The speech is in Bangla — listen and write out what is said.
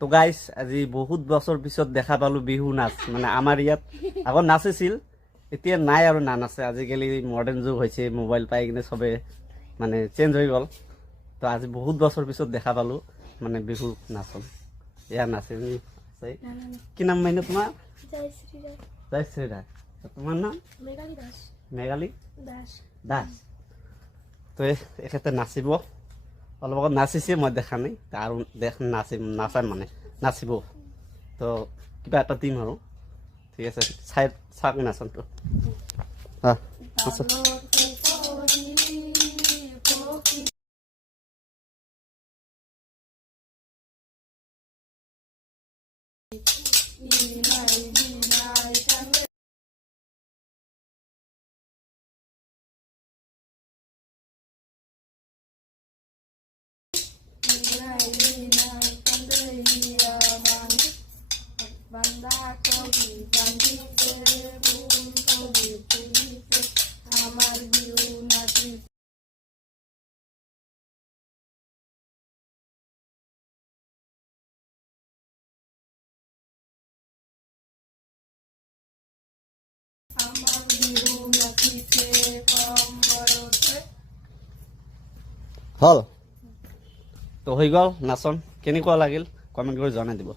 তো গাইছ আজি বহুত বছৰ পিছত দেখা পালোঁ বিহু নাচ। মানে আমাৰ ইয়াত আগত নাচিছিল এতিয়া নাই আৰু নানাচে। আজিকালি মডাৰ্ণ যুগ হৈছে মোবাইল পাই কিনে চবে মানে চেঞ্জ হৈ গ'ল। তো আজি বহুত বছৰ পিছত দেখা পালোঁ মানে বিহু নাচন। এয়া আছে। কি নাম মানে তোমাৰ? জয় জয়শ্ৰী দাস তোমাৰ নাম? মেঘালী দাস। মেঘালী? দাস। দাস। তো এখেতে নাচিব। অলপ আগত নাচিছে, মই দেখা নাই। আৰু দেখ নাচিম নাচাম মানে নাচিব। তো কিবা এটা দিম আৰু। ঠিক আছে, চাই, চাওক নাচনটো অঁ নাচক হ'ল। তো হৈ গ'ল নাচন। কেনেকুৱা লাগিল? কমেণ্ট কৰি জনাই দিব।